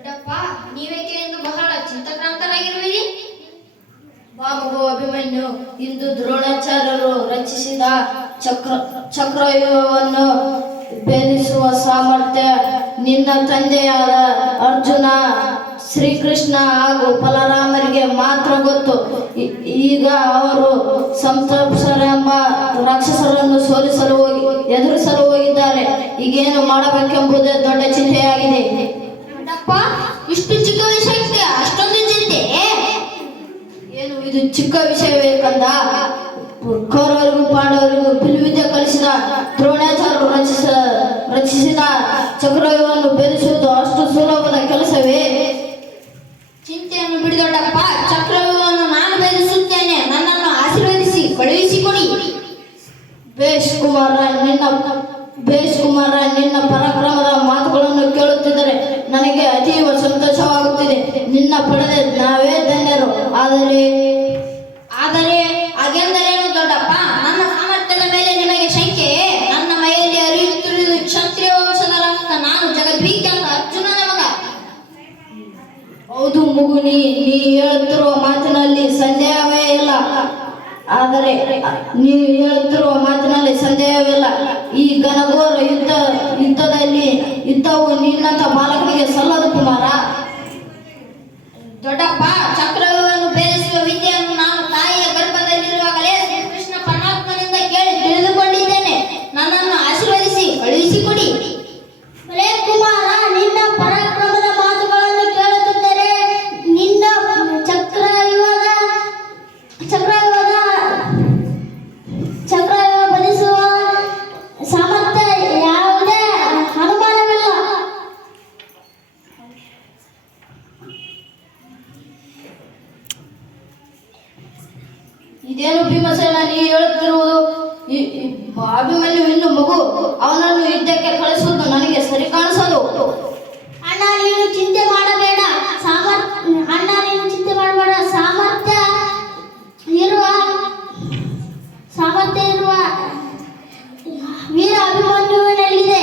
ದೊಡ್ಡಪ್ಪ ನೀವೇಕೆ ಎಂದು ಬಹಳ ಚಿಂತಕ್ರಾಂತರಾಗಿರುವಿರಿ. ಬಾಬು ಅಭಿಮನ್ಯು ಇಂದು ದ್ರೋಣಾಚಾರ್ಯರು ರಚಿಸಿದ ಚಕ್ರ ಚಕ್ರವ್ಯೂಹವನ್ನು ಭೇದಿಸುವ ಸಾಮರ್ಥ್ಯ ನಿನ್ನ ತಂದೆಯಾದ ಅರ್ಜುನ ಶ್ರೀಕೃಷ್ಣ ಹಾಗೂ ಬಲರಾಮರಿಗೆ ಮಾತ್ರ ಗೊತ್ತು. ಈಗ ಅವರು ಸಂತಪ್ಸರೆಂಬ ರಾಕ್ಷಸರನ್ನು ಸೋಲಿಸಲು ಹೋಗಿ ಎದುರಿಸಲು ಹೋಗಿದ್ದಾರೆ. ಈಗೇನು ಮಾಡಬೇಕೆಂಬುದೇ ದೊಡ್ಡ ಚಿಂತೆಯಾಗಿದೆ. ಇಷ್ಟು ಚಿಕ್ಕ ವಿಷಯಕ್ಕೆ ಅಷ್ಟೊಂದು ಚಿಂತೆ? ಏನು ಇದು ಚಿಕ್ಕ ವಿಷಯವೇ ಕಂದ? ಕೌರವರಿಗೂ ಪಾಂಡವರಿಗೂ ಬಿಲ್ವಿದ್ಯ ಕಲಿಸಿದ ದ್ರೋಣಾಚಾರ್ಯರು ರಚಿಸ, ರಚಿಸಿದ ಚಕ್ರವ್ಯೂಹವನ್ನು ಬೆರೆಸುವುದು ಅಷ್ಟು ಸುಲಭದ ಕೆಲಸವೇ? ಚಿಂತೆಯನ್ನು ಬಿಡಿದೊಡ್ಡಪ್ಪ ಚಕ್ರವ್ಯವನ್ನು ನಾನು ಬೆರೆಸುತ್ತೇನೆ ನನ್ನನ್ನು ಆಶೀರ್ವದಿಸಿ, ಕಳುಹಿಸಿಕೊಡಿ. ಬೇಷ್ ಕುಮಾರ ನಿನ್ನ ಬೇಷ್ ಕುಮಾರ ನಿನ್ನ ಪರಾಕ್ರಮದ ಮಾತುಗಳನ್ನು ಕೇಳುತ್ತಿದ್ದರೆ ನನಗೆ ಅತೀವ ಸಂತೋಷವಾಗುತ್ತಿದೆ. ನಿನ್ನ ಪಡೆದ ನಾವೇ ಧನ್ಯರು. ಆದರೆ ಆದರೆ ಹಾಗೆಂದರೇನು ದೊಡ್ಡಪ್ಪ? ನನ್ನ ಸಾಮರ್ಥ್ಯದ ಮೇಲೆ ನಿಮಗೆ ಶಂಕೆ? ನನ್ನ ಮೈಯಲ್ಲಿ ಅರಿಯುತ್ತಿರುವುದು ಕ್ಷತ್ರಿಯ ವಂಶದ ನಾನು ಜಗದ್ವಿಖ್ಯಾತ ಅರ್ಜುನನ ಮಗ. ಹೌದು ಮುಗುನಿ ನೀ ಹೇಳುತ್ತಿರುವ ಮಾತಿನಲ್ಲಿ ಸಂದೇಹವೇ ಇಲ್ಲ. ಆದರೆ ನೀವು ಹೇಳುತ್ತಿರುವ ಮಾತಿನಲ್ಲಿ ಸಂದೇಹವಿಲ್ಲ ಈ ಘನಘೋರ ಯುದ್ಧ, ಯುದ್ಧದಲ್ಲಿ, ಯುದ್ಧವು ನಿನ್ನಂತ ಬಾಲಕನಿಗೆ ಇದೇನು ಭೀಮಸೇನ? ನೀ ಹೇಳುತ್ತಿರುವುದು ಅಭಿಮನ್ಯು ಇನ್ನು ಮಗು ಅವನನ್ನು ಯುದ್ಧಕ್ಕೆ ಕಳಿಸುವುದು ನನಗೆ ಸರಿ ಕಾಣಿಸೋದು. ಅಣ್ಣ ನೀನು ಚಿಂತೆ ಮಾಡಬೇಡ. ಸಾಮರ್ಥ್ಯ ಅಣ್ಣ ನೀನು ಚಿಂತೆ ಮಾಡಬೇಡ. ಸಾಮರ್ಥ್ಯ ಇರುವ ಸಾಮರ್ಥ್ಯ ಇರುವ ವೀರ ಅಭಿಮನ್ಯುವಿನಲ್ಲಿದೆ.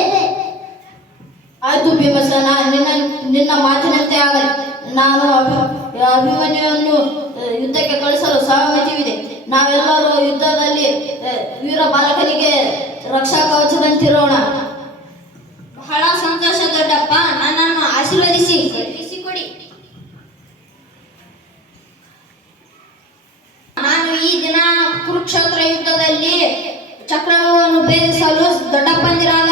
ಆಯ್ತು ಭೀಮಸೇನ ನಿನ್ನ ನಿನ್ನ ಮಾತಿನಂತೆ ಆಗಲಿ. ನಾನು ಅಭಿ ಅಭಿಮನ್ಯುವನ್ನು ನಾವೆಲ್ಲರೂ ಯುದ್ಧದಲ್ಲಿ ವೀರ ಬಾಲಕರಿಗೆ ರಕ್ಷಾ ಕವಚದಂತಿರೋಣ ಬಹಳ ಸಂತೋಷ ದೊಡ್ಡಪ್ಪ ನನ್ನನ್ನು ಆಶೀರ್ವದಿಸಿ ಕೊಡಿ. ನಾನು ಈ ದಿನ ಕುರುಕ್ಷೇತ್ರ ಯುದ್ಧದಲ್ಲಿ ಚಕ್ರವನ್ನು ಭೇದಿಸಲು ದೊಡ್ಡಪ್ಪಂದಿರಾದ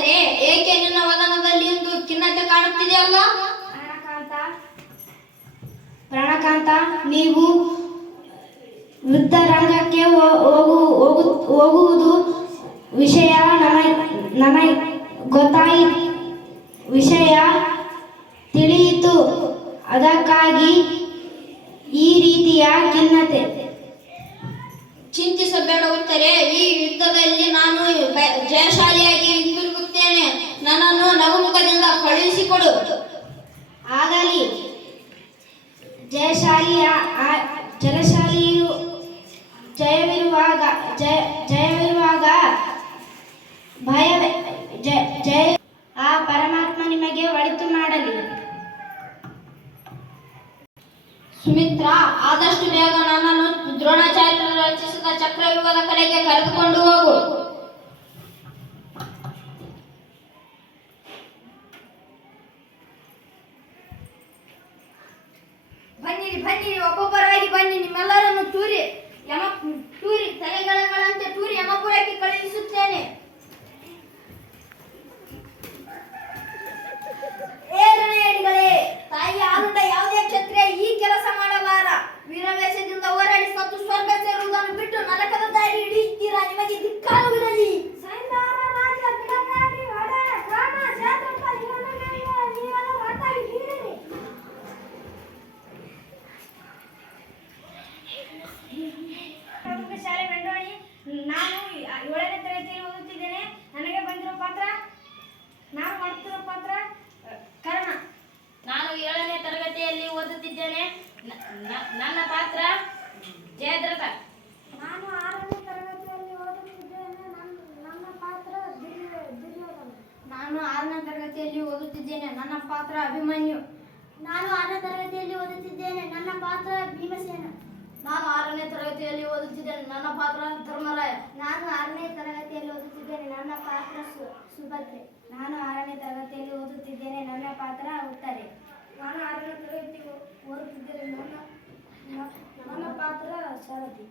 ಬಾವುತ್ತರೆ ಏಕೆ ನಿನ್ನ ವದನದಲ್ಲಿ ಒಂದು ಖಿನ್ನತೆ ಕಾಣುತ್ತಿದೆಯಲ್ಲ ಪ್ರಾಣಕಾಂತ. ಪ್ರಾಣಕಾಂತ ನೀವು ವೃದ್ಧರಂಗಕ್ಕೆ ಹೋಗು ಹೋಗು- ಹೋಗುವುದು ವಿಷಯ ನನಗೆ ಗೊತ್ತಾಯಿ ವಿಷಯ ತಿಳಿಯಿತು. ಅದಕ್ಕಾಗಿ ಈ ರೀತಿಯ ಖಿನ್ನತೆ. ಚಿಂತಿಸಬೇಡ ಉತ್ತರೆ ಈ ಯುದ್ಧದಲ್ಲಿ ನಾನು ಜಯಶಾಲಿಯಾಗಿ ನನ್ನನ್ನು ನಗುಮುಖದಿಂದ ಕಳುಹಿಸಿಕೊಡು. ಆಗಲಿ ಜಯಶಾಲಿಯ ಜಯಶಾಲಿಯು ಜಯವಿರುವಾಗ ಜಯ ಜಯವಿರುವಾಗ ಭಯ ಜಯ ಜಯ ಆ ಪರಮಾತ್ಮ ನಿಮಗೆ ಒಳಿತು ಮಾಡಲಿ. ಸುಮಿತ್ರ ಆದಷ್ಟು ಬೇಗ ನನ್ನನ್ನು ದ್ರೋಣಾಚಾರ್ಯರು ರಚಿಸಿದ ಚಕ್ರವ್ಯೂಹದ ಕಡೆಗೆ ಕರೆದುಕೊಂಡು ಹೋಗು. ಬನ್ನಿರಿ ಒಬ್ಬೊಬ್ಬರಾಗಿ ಬನ್ನಿ ನಿಮ್ಮೆಲ್ಲರನ್ನು ತೂರಿ. ಯಮ ನನ್ನ ಪಾತ್ರ ಜಯದ್ರಥ. ನಾನು ಆರನೇ ತರಗತಿಯಲ್ಲಿ ಓದುತ್ತಿದ್ದೇನೆ. ನನ್ನ ಪಾತ್ರ ನಾನು ಆರನೇ ತರಗತಿಯಲ್ಲಿ ಓದುತ್ತಿದ್ದೇನೆ. ನನ್ನ ಪಾತ್ರ ಅಭಿಮನ್ಯು. ನಾನು ಆರನೇ ತರಗತಿಯಲ್ಲಿ ಓದುತ್ತಿದ್ದೇನೆ. ನನ್ನ ಪಾತ್ರ ಭೀಮಸೇನ. ನಾನು ಆರನೇ ತರಗತಿಯಲ್ಲಿ ಓದುತ್ತಿದ್ದೇನೆ. ನನ್ನ ಪಾತ್ರ ಧರ್ಮರಾಯ. ನಾನು ಆರನೇ ತರಗತಿಯಲ್ಲಿ ಓದುತ್ತಿದ್ದೇನೆ. ನನ್ನ ಪಾತ್ರ ಸುಭದ್ರೆ. ನಾನು ಆರನೇ ತರಗತಿಯಲ್ಲಿ ಓದುತ್ತಿದ್ದೇನೆ. ನನ್ನ ಪಾತ್ರ ಉತ್ತರೆ. ನಾನು ಆರನೇ ತರಗತಿ ಓದುತ್ತಿದ್ದೇನೆ ನನ್ನ ನನ್ನ ಪಾತ್ರ ಶಾರದಿ